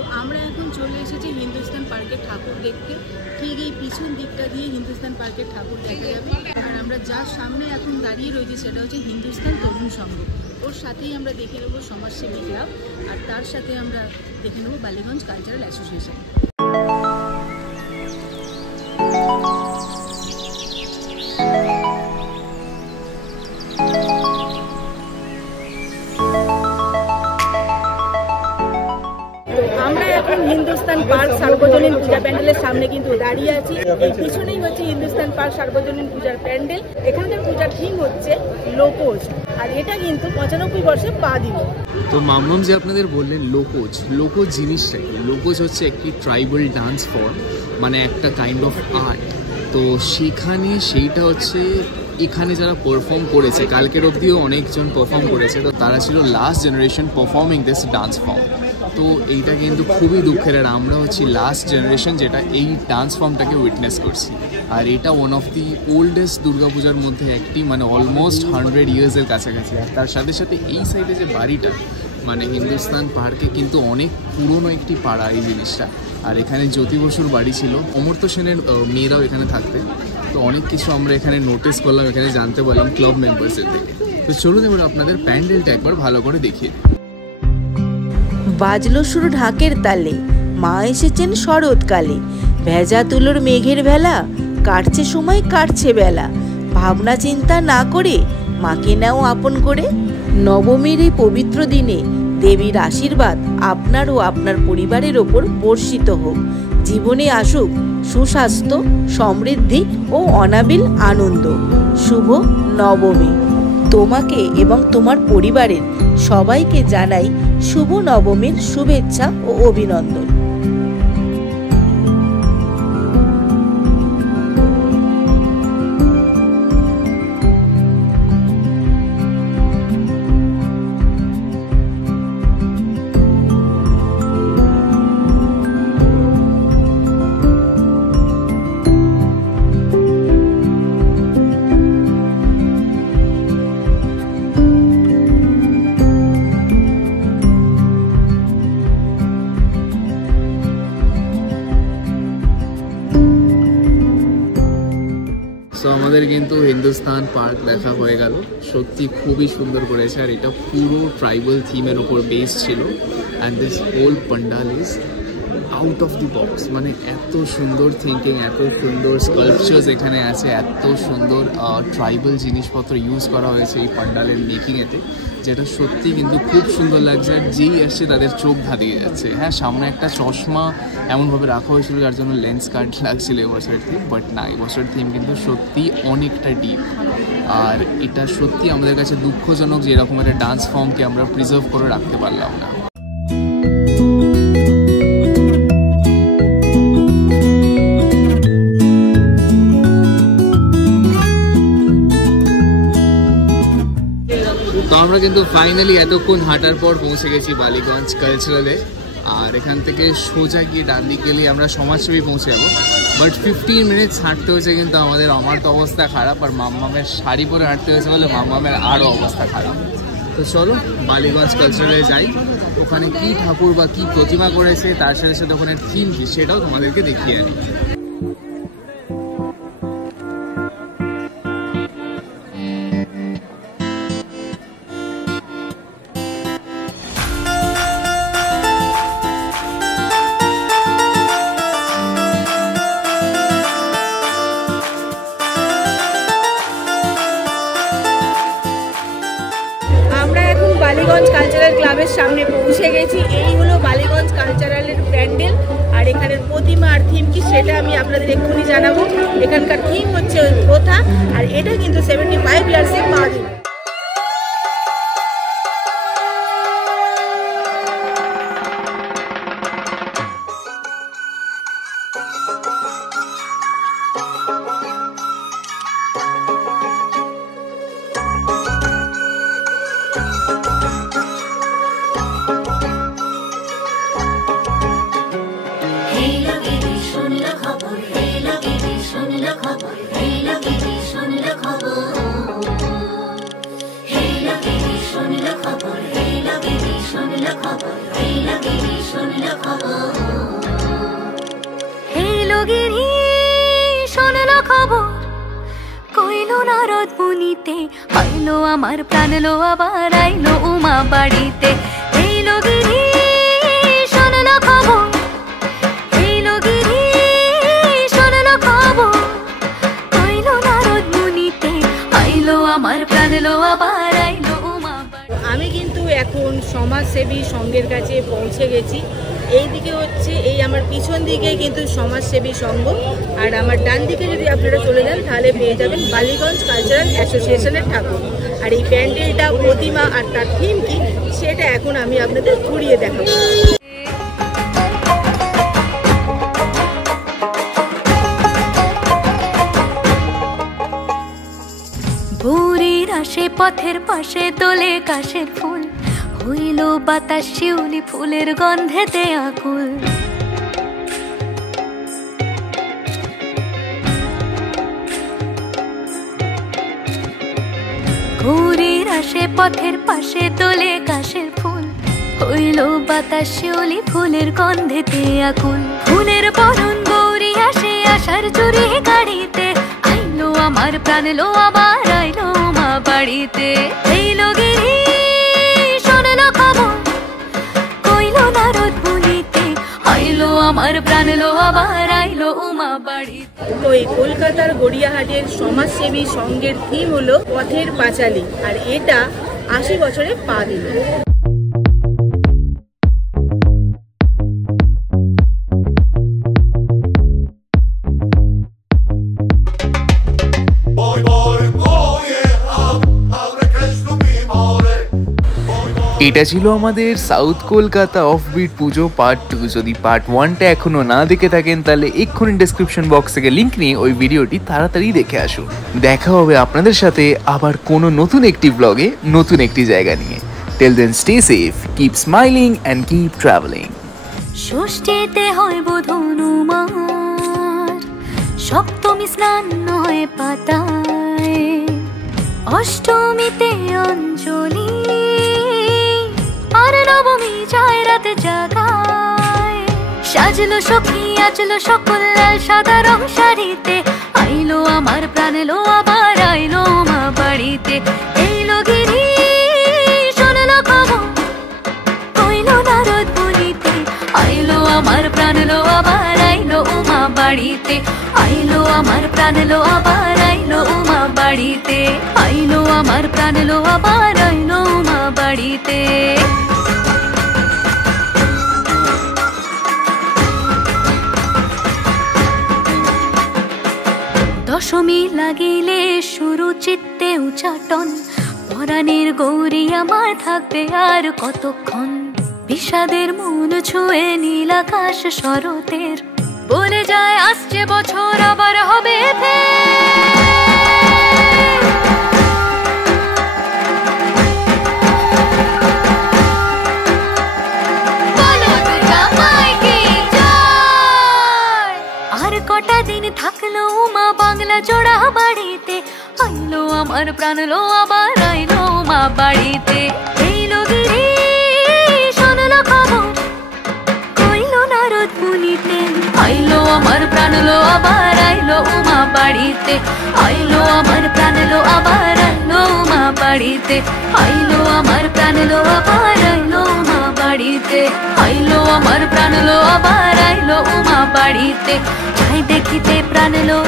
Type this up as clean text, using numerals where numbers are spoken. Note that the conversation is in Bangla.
তো আমরা এখন চলে এসেছি হিন্দুস্তান পার্কের ঠাকুর দেখতে। ঠিক এই পিছন দিকটা দিয়ে হিন্দুস্তান পার্কের ঠাকুর দেখা যাবে। আর আমরা যার সামনে এখন দাঁড়িয়ে রয়েছি সেটা হচ্ছে হিন্দুস্তান তরুণ সংঘ। ওর সাথেই আমরা দেখে নেবো সমাজসেবী ক্লাব, আর তার সাথে আমরা দেখে নেবো Ballygunge cultural association. Hindustan park সার্বজনীন পূজা প্যান্ডেলের সামনে কিন্তু দাঁড়িয়ে আছি। এই পিছনেই হচ্ছে হিন্দুস্তান পার্ক সার্বজনীন পূজার প্যান্ডেল। এখানকার পূজার থিম হচ্ছে লোকজ, আর এটা কিন্তু 95 বর্ষে পা দিল। তো মামলাম যে আপনাদের বললেন লোকজ, লোকজ জিনিসটা কি? লোকজ হচ্ছে একটি ট্রাইবাল ডান্স ফর্ম, মানে একটা কাইন্ড অফ আর্ট। তো সেখানে সেইটা হচ্ছে এখানে যারা পারফর্ম করেছে, কালকের অবধিও অনেকজন পারফর্ম করেছে, তো তারা ছিল last generation performing this dance form. তো এইটা কিন্তু খুবই দুঃখের, আর আমরা হচ্ছি লাস্ট জেনারেশন যেটা এই ডান্স ফর্মটাকে উইটনেস করছি। আর এটা ওয়ান অফ দি ওল্ডেস্ট দুর্গাপূজার মধ্যে একটি, মানে অলমোস্ট 100 ইয়ার্সের কাছাকাছি। আর তার সাথে সাথে এই সাইডে যে বাড়িটা, মানে হিন্দুস্তান পার্কে কিন্তু অনেক পুরনো একটি পাড়া এই জিনিসটা। আর এখানে জ্যোতি বসুর বাড়ি ছিল, অমর্ত্য সেনের মেয়েরাও এখানে থাকতেন। তো অনেক কিছু আমরা এখানে নোটিস করলাম, এখানে জানতে পারলাম ক্লাব মেম্বার্সের থেকে। তো চলুন এবার আপনাদের প্যান্ডেলটা একবার ভালো করে দেখিয়ে দিই। বাজলো শুরু ঢাকের তালে, মা এসেছেন শরৎকালে, ভেজা তুলোর মেঘের ভেলা, কাটছে সময় কাটছে বেলা, ভাবনা চিন্তা না করে মাকে নাও আপন করে। নবমীর এই পবিত্র দিনে দেবীর আশীর্বাদ আপনার ও আপনার পরিবারের ওপর বর্ষিত হোক। জীবনে আসুক সুস্বাস্থ্য, সমৃদ্ধি ও অনাবিল আনন্দ। শুভ নবমী। তোমাকে এবং তোমার পরিবারের সবাইকে জানাই শুভ নবমীর শুভেচ্ছা ও অভিনন্দন। সো আমাদের কিন্তু হিন্দুস্তান পার্ক দেখা হয়ে গেল। সত্যি খুবই সুন্দর করেছে, আর এটা পুরো ট্রাইবাল থিমের ওপর বেস ছিল। And this whole pandal is out of the box, মানে এত সুন্দর থিঙ্কিং, এত সুন্দর স্কাল্পচার্স এখানে আছে, এত সুন্দর ট্রাইবাল জিনিসপত্র ইউজ করা হয়েছে এই পান্ডালের মেকিংয়েতে, যেটা সত্যি কিন্তু খুব সুন্দর লাগছে। আর যেই আসছে তাদের চোখ ধাঁধিয়ে যাচ্ছে। হ্যাঁ, সামনে একটা চশমা এমনভাবে রাখা হয়েছিল যার জন্য লেন্স কার্ড লাগছিল এবছরের থিম, বাট না, এবছরের থিম কিন্তু সত্যি অনেকটা ডিপ। আর এটা সত্যি আমাদের কাছে দুঃখজনক যে এরকম একটা ডান্স ফর্মকে আমরা প্রিজার্ভ করে রাখতে পারলাম না। তো আমরা কিন্তু ফাইনালি এতক্ষণ হাঁটার পর পৌঁছে গেছি বালিগঞ্জ কালচারালে। আর এখান থেকে সোজা গিয়ে ডান দিক গেলে আমরা সমাজসেবী পৌঁছে যাবো। বাট 15 মিনিটস হাঁটতে হয়েছে কিন্তু আমার তো অবস্থা খারাপ, আর মাম্মামের শাড়ি পরে হাঁটতে হয়েছে বলে মাম্মামের আরও অবস্থা খারাপ। তো চলো বালিগঞ্জ কালচারালে যাই, ওখানে কি ঠাকুর বা কি প্রতিমা করেছে, তার সাথে সাথে ওখানে থিম কি সেটাও তোমাদেরকে দেখিয়ে আনি। বালিগঞ্জ কালচারাল ক্লাবের সামনে পৌঁছে গেছি। এই হলো বালিগঞ্জ কালচারালের প্যান্ডেল, আর এখানের প্রতিমা আর থিম কি সেটা আমি আপনাদের এক্ষুনি জানাবো। এখানকার থিম হচ্ছে প্রথা, আর এটা কিন্তু 75 ইয়ার্সে পা দিল। শুনল খবর গিরি শোনলো খবর, কইলো নারদ মুনিতে, আইলো আমার প্রাণ লো আবার আইলো উমা বাড়িতে। এইলো গিরি শোনলো খবর, এইলো গিরি শোনলো খবর, কইলো নারদ মুনিতে, আইলো আমার প্রাণ লো আবার আইলো উমা বাড়িতে। আমি কিন্তু এখন সমাজসেবী সংঘের কাছে পৌঁছে গেছি। এই দিকে হচ্ছে এই আমার পিছন দিকে কিন্তু সমাজসেবী সংঘ, আর আমার ডান দিকে যদি আপনারা চলে যান তাহলে পেয়ে যাবেন বালিগঞ্জ কালচারাল অ্যাসোসিয়েশনের ঠাকুর। আর এই প্যান্ডেলটা, প্রতিমা আর তার থিম কি সেটা এখন আমি আপনাদের ঘুরিয়ে দেখাবো। ভোরের আসে পথের পাশে তোলে কাশের ফুল, হইল বাতাস শিউলি ফুলের গন্ধেতে আকুল। ভোরের আসে পথের পাশে তোলে কাশের ফুল, হইল বাতাস শিউলি ফুলের গন্ধেতে আকুল। ফুলের বরণ গৌরী আসে আশার চুরি গাড়িতে, আইলো আমার প্রাণ লো আবার আইলো মা বাড়িতে। এইলো গিরি শোনলো খবর, কইলো নারদ মুনিতে, আইলো আমার প্রাণ লো আবার আইলো উমা বাড়িতে। তো এই কলকাতার গড়িয়াহাটের সমাজসেবী সংঘের থিম হলো পথের পাঁচালী, আর এটা 80 বছরে পা দিল। এটা ছিল আমাদের সাউথ কলকাতা অফবিট পুজো পার্ট 2। যদি পার্ট 1টা এখনো না দেখে থাকেন তাহলে এক্ষুনি ডেসক্রিপশন বক্স থেকে লিংক নিয়ে ওই ভিডিওটি তাড়াতাড়ি দেখে আসুন। দেখা হবে আপনাদের সাথে আবার কোনো নতুন একটি ব্লগে, নতুন একটি জায়গা নিয়ে। Till then stay safe, keep smiling and keep travelling. ষষ্ঠীতে হয় বোধনুমার, সপ্তমী স্নান হয় পাতায়, অষ্টমীতে অঞ্জলি, আর নবমী যায় রাত জাগায়। সাজলো সখী আজলো সকল লাল সাদা রং শাড়িতে, আইলো আমার প্রাণ লো আবার আইলো মা বাড়িতে। এইলো গিরি শোনলো খবর, কইলো নারদ মুনিতে, আইলো আমার প্রাণ লো আবার আইলো উমা বাড়িতে। আইলো আমার প্রাণ লো আবার আইলো উমা বাড়িতে, আইলো আমার প্রাণ লো আবার আইলো উমা বাড়িতে। দশমী লাগিলে শুরু চিত্তে উচাটন, পরাণের গৌরী আমার থাকবে আর কতক্ষণ। বিষাদের মন ছুঁয়ে নীল আকাশ শরতের, বলে যায় আসছে বছর আবার হবে আর কটা দিন থাকলো মা বাংলা জোড়া বাড়িতে, আইলো আমার প্রাণ লো আবার আইলো মা বাড়িতে। এইলো গিরি শোনলো খবর, কইলো নারদ মুনিতে, আইলো আমার প্রাণ লো আবার আইলো উমা বাড়িতে। আইলো আমার প্রাণ লো আবার আইলো উমা বাড়িতে, আইলো আমার প্রাণ লো আবার আইলো উমা বাড়িতে। আইলো আমার প্রাণ লো আবার আইলো উমা বাড়িতে। যাই দেখিতে প্রাণ লো